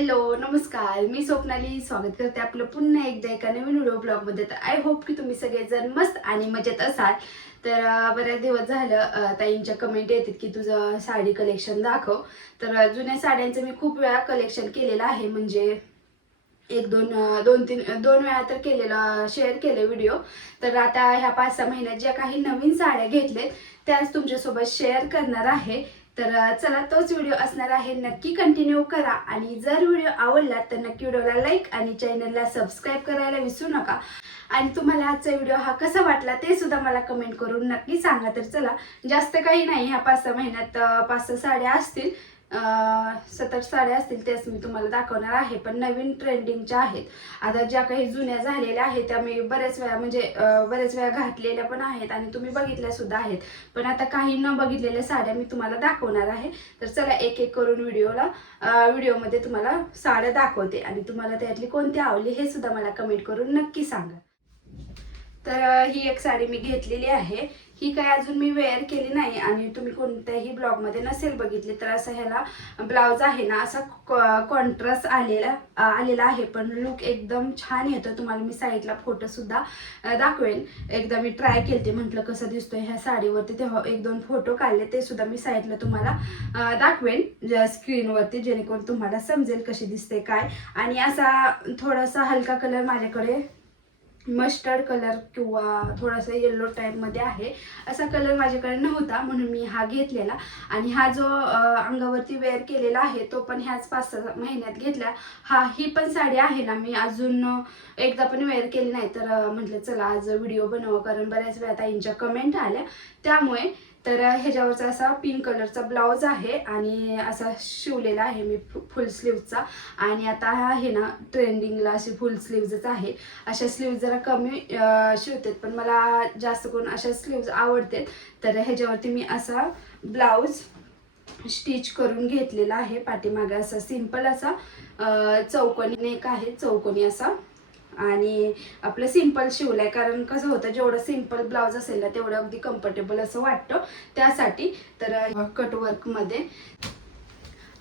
Hello नमस्कार. मी स्वप्नाली. स्वागत करते आपलं पुन्हा एकदा एका नवीन व्हिडिओ ब्लॉगमध्ये. तर आय होप की तुम्ही सगळेजण मस्त आणि मजेत असाल. तर बऱ्याच दिवस झालं ताईंच्या कमेंट येतात की तुझं साडी कलेक्शन दाखव. तर जुन्या साड्यांचं मी खूप वेळा कलेक्शन केलेलं आहे. म्हणजे एक दोन दोन तीन दोन वेळा तर केलेलं शेअर केले व्हिडिओ तर आता ह्या पाच सहा महिन्यात ज्या काही नवीन साड्या घेतलेत त्याच तुमच्यासोबत शेअर करणार आहे. तर चला तोच व्हिडिओ असणार आहे. नक्की कंटिन्यू करा. आणि जर व्हिडिओ आवडला तर नक्की व्हिडिओला लाईक आणि चॅनलला सबस्क्राईब करायला विसरू नका. आणि तुम्हाला आजचा व्हिडिओ हा कसा वाटला ते सुद्धा मला कमेंट करून नक्की सांगा. तर चला जास्त काही नाही. ह्या पाच सहा महिन्यात पाच सहा साड्या असतील. सतत साड्या असतील त्याच मी तुम्हाला दाखवणार आहे पण नवीन ट्रेंडिंगच्या आहेत. आता ज्या काही जुन्या झालेल्या आहेत त्या मी बऱ्याच वेळा म्हणजे बऱ्याच वेळा घातलेल्या पण आहेत आणि तुम्ही बघितल्या सुद्धा आहेत. पण आता काही न बघितलेल्या साड्या मी तुम्हाला दाखवणार आहे. तर चला एक एक करून व्हिडिओला व्हिडिओमध्ये तुम्हाला साड्या दाखवते आणि तुम्हाला त्यातली कोणती आवडली हे सुद्धा मला कमेंट करून नक्की सांगा. तर ही एक साडी मी घेतलेली आहे. ही काय अजून मी वेअर केली नाही आणि तुम्ही कोणत्याही ब्लॉगमध्ये नसेल बघितली तर असं ह्याला ब्लाऊज आहे ना असा कॉन्ट्रास्ट आलेला आलेला आहे. पण लुक एकदम छान येतो. तुम्हाला मी साईडला फोटोसुद्धा दाखवेन. एकदा मी ट्राय केलते म्हटलं कसं दिसतोय ह्या साडीवरती. तेव्हा एक दोन फोटो काढले ते सुद्धा मी साईडला तुम्हाला दाखवेन. स्क्रीनवरती जेणेकरून तुम्हाला समजेल कशी दिसते काय. आणि असा थोडासा हलका कलर माझ्याकडे मस्टर्ड कलर किंवा थोडासा येल्लो टाईपमध्ये आहे. असा कलर माझ्याकडे नव्हता म्हणून मी हा घेतलेला. आणि हा जो अंगावरती वेअर केलेला आहे तो पण ह्याच पाच सहा महिन्यात घेतला. हा ही पण साडी आहे ना मी अजून एकदा पण वेअर केली नाही. तर म्हटलं चला आज व्हिडिओ बनव कारण बऱ्याच वेळा ताईंच्या कमेंट आल्या. त्यामुळे तर ह्याच्यावरचा असा पिंक कलरचा ब्लाऊज आहे आणि असा शिवलेला आहे मी फुल स्लीवचा आणि आता हा आहे ना ट्रेंडिंगला अशी फुल स्लीवजच आहे. अशा स्लीव्ज जरा कमी शिवतात पण मला जास्त करून अशा स्लीव्ज आवडतात. तर ह्याच्यावरती मी असा ब्लाऊज स्टिच करून घेतलेला आहे. पाठीमागे असा सिंपल असा चौकोनी नेक आहे चौकोनी असा. आणि आपलं सिंपल शिवलंय. कारण कसं होतं जेवढं सिंपल ब्लाऊज असेल ना तेवढं अगदी कम्फर्टेबल असं वाटतं. त्यासाठी तर कटवर्कमध्ये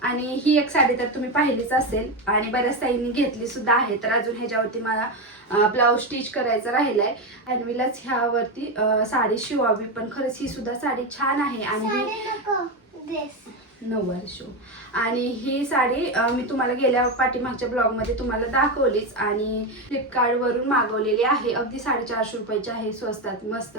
आणि ही एक साडी तर तुम्ही पाहिलीच असेल. आणि बऱ्याच ताईंनी घेतली सुद्धा आहे. तर अजून ह्याच्यावरती मला ब्लाऊज स्टिच करायचं राहिलंय. अन्वीलाच ह्यावरती साडी शिवावी. पण खरंच ही सुद्धा साडी छान आहे. आणि नऊवारी शो आणि ही साडी मी तुम्हाला गेल्या पाठीमागच्या ब्लॉगमध्ये तुम्हाला दाखवलीच आणि फ्लिपकार्टवरून मागवलेली आहे. अगदी साडेचारशे रुपयाची आहे. स्वस्तात मस्त.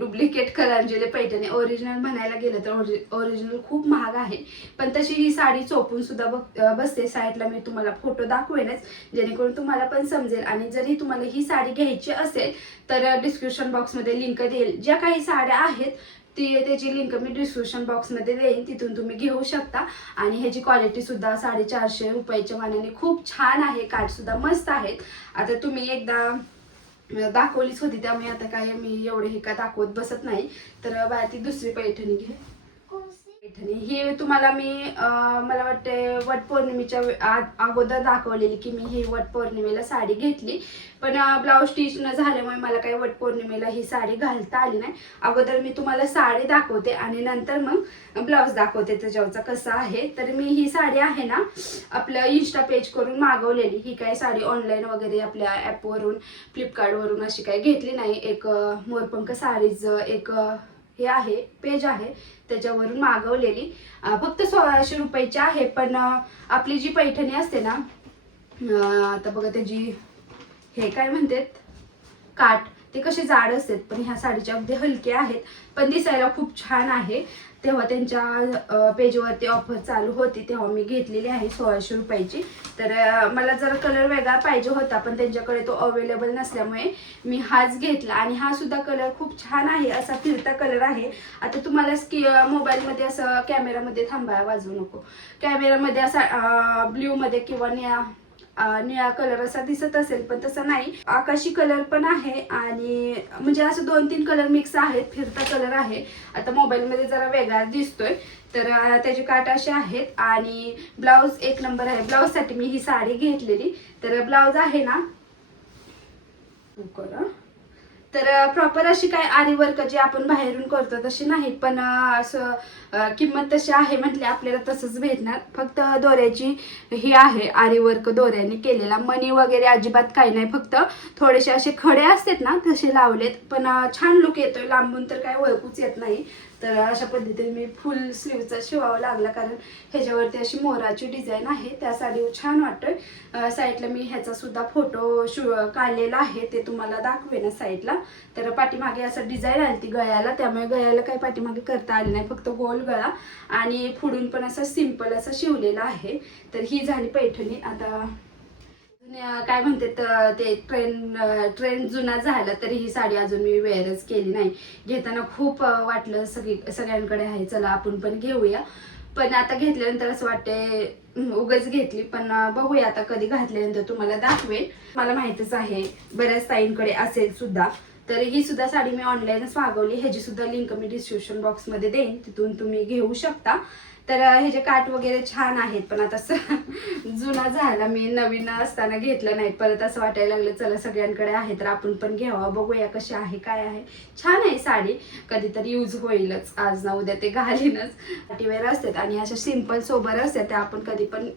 डुप्लिकेट कलांजली पैठणी. ओरिजिनल म्हणायला गेलं तर ओरिजिनल खूप महाग आहे. पण तशी ही साडी चोपून सुद्धा बघ बसते. साईडला मी तुम्हाला फोटो दाखवेनच. जेणेकरून तुम्हाला पण समजेल. आणि जरी तुम्हाला ही साडी घ्यायची असेल तर डिस्क्रिप्शन बॉक्समध्ये लिंक देईल. ज्या काही साड्या आहेत ती त्याची लिंक मी डिस्क्रिप्शन बॉक्समध्ये देईन तिथून तुम्ही घेऊ शकता. आणि ह्याची क्वालिटीसुद्धा साडेचारशे रुपयाच्या मानाने खूप छान आहे. काठसुद्धा मस्त आहेत. आता तुम्ही एकदा दाखवलीच होती त्यामुळे आता काय मी एवढे हे का दाखवत बसत नाही. तर बाया ती दुसरी पैठणी घे. पैठणी ही तुम्हाला मी मला वाटते वटपौर्णिमेच्या अगोदर दाखवलेली की मी ही वटपौर्णिमेला साडी घेतली. पण ब्लाऊज स्टिच न झाल्यामुळे मला काही वटपौर्णिमेला ही साडी घालता आली नाही. अगोदर मी तुम्हाला साडी दाखवते आणि नंतर मग ब्लाऊज दाखवते त्याच्यावरचा कसा आहे. तर मी ही साडी आहे ना आपलं इन्स्टा पेज करून मागवलेली. ही काही साडी ऑनलाईन वगैरे आपल्या ॲपवरून फ्लिपकार्टवरून अशी काही घेतली नाही. एक मोरपंख साडीचं एक हे आहे पेज आहे. त्याच्यावरून मागवलेली. फक्त सोळाशे रुपयाची आहे पण आपली जी पैठणी असते ना आता बघा त्याची हे काय म्हणतात? काठ. ते कसे जाड असतात पण ह्या साडीच्या अगदी हलके आहेत. पण दिसायला खूप छान आहे. तेव्हा त्यांच्या पेजवरती ऑफर चालू होती तेव्हा मी घेतलेली आहे सोळाशे रुपयाची. तर मला जरा कलर वेगळा पाहिजे होता पण त्यांच्याकडे तो अवेलेबल नसल्यामुळे मी हाच घेतला. आणि हा सुद्धा कलर खूप छान आहे असा फिरता कलर आहे. आता तुम्हाला स्की मोबाईलमध्ये असं कॅमेरामध्ये थांबाय वाजवू नको. कॅमेरामध्ये असा ब्ल्यूमध्ये किंवा निळा कलर असा दिसत असेल पण तसा नाही. आकाशी कलर पण आहे आणि म्हणजे असं दोन तीन कलर मिक्स आहेत फिरता कलर आहे. आता मोबाईलमध्ये जरा वेगळा दिसतोय. तर त्याचे काट असे आहेत आणि ब्लाऊज एक नंबर आहे. ब्लाऊजसाठी मी ही साडी घेतलेली. तर ब्लाऊज आहे ना? करा तर प्रॉपर अशी काय आरी वर्क जी आपण बाहेरून करतो तशी नाही पण असं किंमत तशी आहे म्हटली आपल्याला तसंच भेटणार. फक्त दोऱ्याची ही आहे आरी वर्क दोऱ्याने केलेला. मनी वगैरे अजिबात काही नाही. फक्त थोडेसे असे खडे असतात ना तसे लावलेत. पण छान लुक येतोय. लांबून तर काय ओळखूच येत नाही. तर अशा पद्धतीने मी फुल स्लीवचा शिवावा लागला कारण ह्याच्यावरती अशी मोराची डिझाईन आहे त्यासाठी छान वाटतोय. साईडला मी ह्याचा सुद्धा फोटो शु काढलेला आहे ते तुम्हाला दाखवेन साईडला तर पाठीमागे असं डिझाईन आली ती गळ्याला त्यामुळे गळ्याला काही पाठीमागे करता आली नाही फक्त गोल गळा. आणि फुडून पण असं सिंपल असं शिवलेलं आहे. तर ही झाली पैठणी. आता काय म्हणते तर ते ट्रेन ट्रेंड जुना झाला तरी ही साडी अजून मी वेअरच केली नाही. घेताना खूप वाटलं सगळी सगळ्यांकडे आहे चला आपण पण घेऊया. पण आता घेतल्यानंतर असं वाटते उगच उगाच घेतली पण बघूया आता कधी घातल्यानंतर तुम्हाला दाखवेल मला माहितच आहे बऱ्याच ताईंकडे असेल सुद्धा. तर ही सुद्धा साडी मी ऑनलाईनच मागवली. ह्याची सुद्धा लिंक मी डिस्क्रिप्शन बॉक्समध्ये देईन. तिथून तुम्ही घेऊ शकता. तर हे ह्याचे काठ वगैरे छान आहेत पण आता जुना झाला. मी नवीन असताना घेतलं नाही. परत असं वाटायला लागलं चला सगळ्यांकडे आहे तर आपण पण घ्यावा. बघूया कशी आहे काय आहे. छान आहे साडी. कधीतरी यूज होईलच. आज ना उद्या ते घालीनच. पार्टीवेअर असतात आणि अशा सिंपल सोबर असतात. त्या आपण कधी पण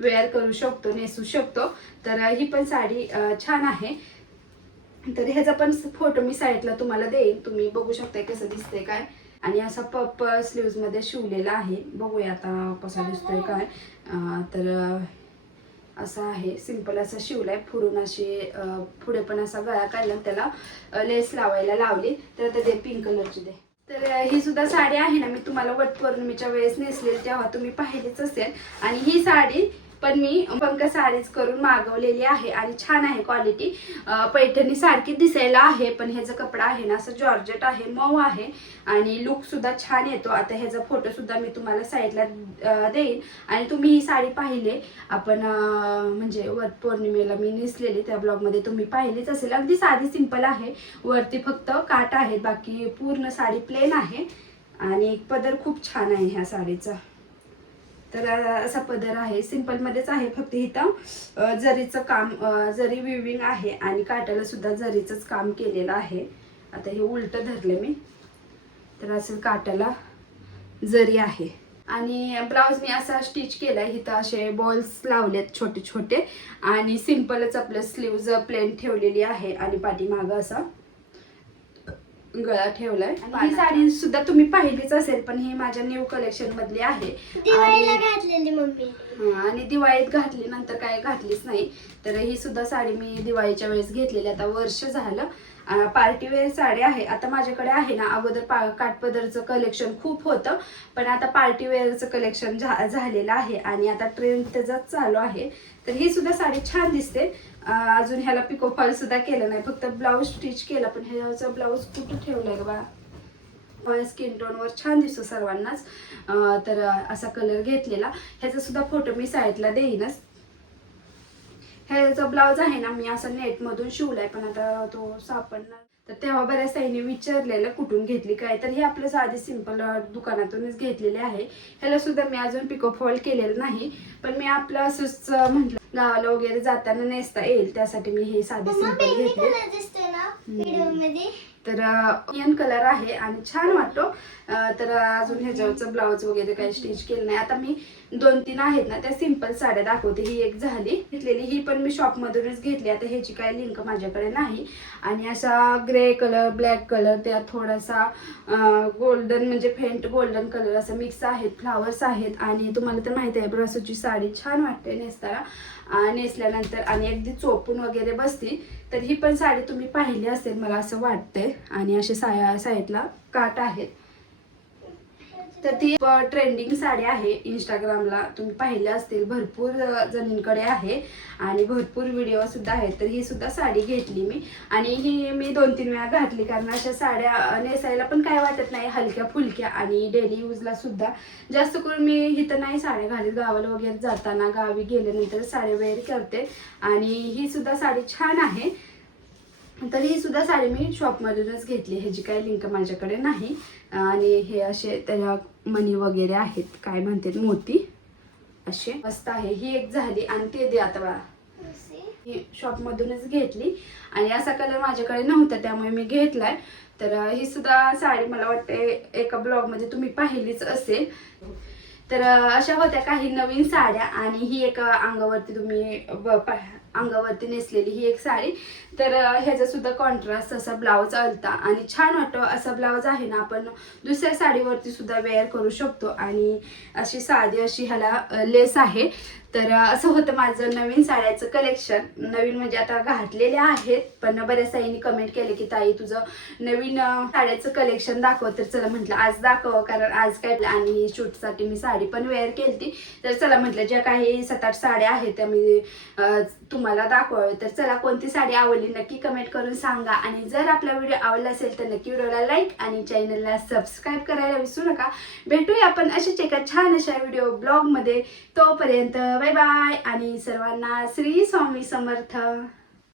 वेअर करू शकतो नेसू शकतो. तर ही पण साडी छान आहे. तर ह्याचा पण फोटो मी साईडला तुम्हाला देईन. तुम्ही बघू शकताय कसं दिसतंय काय? आणि असा पप स्लीव्समध्ये शिवलेला आहे. बघूया आता कसा दिसतोय काय. तर असा आहे. सिंपल असं शिवलाय. फुरून अशी पुढे पण असा गळा काढला. त्याला लेस लावायला लावली. तर आता ते पिंक कलरची दे. तर ही सुद्धा साडी आहे ना. मी तुम्हाला वटपौर्णिमेच्या वेळेस नेसलेली तेव्हा तुम्ही पाहिलीच असेल. आणि ही साडी पण मी पंकज साडीच करून मागवलेली आहे आणि छान आहे क्वालिटी पैठणी सारखी दिसायला आहे पण ह्याचा कपडा आहे ना असं जॉर्जेट आहे मऊ आहे आणि लुक सुद्धा छान येतो. आता ह्याचा फोटो सुद्धा मी तुम्हाला साईडला देईन. आणि तुम्ही ही साडी पाहिले. आपण म्हणजे वट पौर्णिमेला मी नेसलेली त्या ब्लॉगमध्ये तुम्ही पाहिलीच असेल. अगदी साधी सिंपल आहे. वरती फक्त काट आहेत बाकी पूर्ण साडी प्लेन आहे. आणि पदर खूप छान आहे ह्या साडीचा. तर असा पदर आहे. सिंपलमध्येच आहे फक्त इथं. जरीचं काम जरी विविंग आहे आणि काटाला सुद्धा जरीचंच काम केलेलं आहे. आता हे उलटं धरलं मी. तर असं काटाला जरी आहे. आणि ब्लाऊज मी असा स्टिच केलाय. इथं असे बॉल्स लावलेत छोटे छोटे आणि सिंपलच आपलं स्लीव्ज प्लेन ठेवलेली आहे आणि पाठीमागं असा गळा ठेवलाय. ही साडी सुद्धा तुम्ही पाहिलीच असेल पण ही माझ्या न्यू कलेक्शन मधली आहे. दिवाळीला आणि- घातलेली मम्मी. आणि दिवाळीत घातली नंतर काय घातलीच नाही. तर ही सुद्धा साडी मी दिवाळीच्या वेळेस घेतलेली. आता वर्ष झालं. पार्टीवेअर साडी आहे. आता माझ्याकडे आहे ना अगोदर पा काठपदरचं कलेक्शन खूप होतं. पण आता पार्टीवेअरचं कलेक्शन झा झालेलं आहे. आणि आता ट्रेंड त्याचाच चालू आहे. तर ही सुद्धा साडी छान दिसते. अजून ह्याला पिको फॉल सुद्धा केलं नाही. फक्त ब्लाऊज स्टिच केलं. पण ह्याचा ब्लाऊज कुठं ठेवलाय बा? स्किन टोनवर छान दिसतो सर्वांनाच. तर असा कलर घेतलेला. ह्याचा सुद्धा फोटो मी साईडला देईनच. ह्याचा ब्लाऊज आहे ना मी असं नेटमधून शिवलाय पण आता तो सापडणार. तर तेव्हा बऱ्याच ताईने विचारलेलं कुठून घेतली काय? तर हे आपलं साधी सिंपल दुकानातूनच घेतलेले आहे. ह्याला सुद्धा मी अजून पिको फॉल केलेलं नाही पण मी आपलं असंच म्हटलं गावाला वगैरे जाताना नेसता येईल. त्यासाठी मी हे साधे सिंपल घेतले. तर ऑनियन कलर आहे आणि छान वाटतो. तर अजून ह्याच्यावरचं ब्लाऊज वगैरे काही स्टिच केलं नाही. आता मी दोन तीन आहेत ना त्या सिंपल साड्या दाखवते. ही एक झाली. घेतलेली ही पण मी शॉपमधूनच घेतली. आता ह्याची काही लिंक माझ्याकडे नाही. आणि असा ग्रे कलर ब्लॅक कलर त्यात थोडासा गोल्डन म्हणजे फेंट गोल्डन कलर असं मिक्स आहेत फ्लावर्स आहेत. आणि तुम्हाला तर माहिती आहे ब्रसोची साडी छान वाटते नेसताना. नेसल्यानंतर आणि अगदी चोपून वगैरे बसतील तर ही पण साडी तुम्ही पाहिली असेल मला असं वाटतंय. आणि असे साया साईडला काट आहेत. तर ती ट्रेंडिंग साडी आहे इंस्टाग्रामला तुम्ही पाहिले असतील भरपूर जणींकडे आहे आणि भरपूर व्हिडिओ सुद्धा आहेत. तर ही सुद्धा साडी घेतली मी. आणि ही मी दोन तीन वेळा घातली कारण अशा साड्या नेसायला पण काय वाटत नाही हलक्या फुलक्या आणि डेली यूजला सुद्धा. जास्त करून मी इथं नाही साड्या घालीत. गावाला वगैरे जाताना गावी गेल्यानंतर साड्या वेअर करते. आणि ही सुद्धा साडी छान आहे. तर ही सुद्धा साडी मी शॉपमधूनच घेतली. ह्याची काही लिंक माझ्याकडे नाही. आणि हे असे त्याच्या मणी वगैरे आहेत काय म्हणतात मोती असे. मस्त आहे. ही एक झाली आणि ते दे आता बाळा. शॉपमधूनच घेतली. आणि असा कलर माझ्याकडे नव्हता त्यामुळे मी घेतलाय. तर ही सुद्धा साडी मला वाटते एका ब्लॉगमध्ये तुम्ही पाहिलीच असेल. तर अशा होत्या काही नवीन साड्या. आणि ही एक अंगावरती तुम्ही अंगावरती नेसलेली ही एक साडी. तर ह्याचा सुद्धा कॉन्ट्रास्ट असा ब्लाऊज आलता आणि छान वाटतो. असा ब्लाऊज आहे ना आपण दुसऱ्या साडीवरती सुद्धा वेअर करू शकतो. आणि अशी साधी अशी ह्याला लेस आहे. तर असं होतं माझं नवीन साड्याचं कलेक्शन नवीन म्हणजे आता घातलेले आहेत पण बऱ्याच ताईंनी कमेंट केले की ताई तुझं नवीन साड्याचं कलेक्शन दाखव. तर चला म्हटलं आज दाखव कारण आज काय आणि शूटसाठी मी साडी पण वेअर केली तर चला म्हटलं ज्या काही सात आठ साड्या आहेत त्या मी तुम तुम्हाला दाखवावे. तर चला कोणती साडी आवडली नक्की कमेंट करून सांगा. आणि जर आपला व्हिडिओ आवडला असेल तर नक्की व्हिडिओला लाईक आणि चॅनलला सबस्क्राईब करायला विसरू नका. भेटूया आपण अशाच एका छान अशा व्हिडिओ ब्लॉगमध्ये तोपर्यंत बाय बाय आणि सर्वांना श्री स्वामी समर्थ.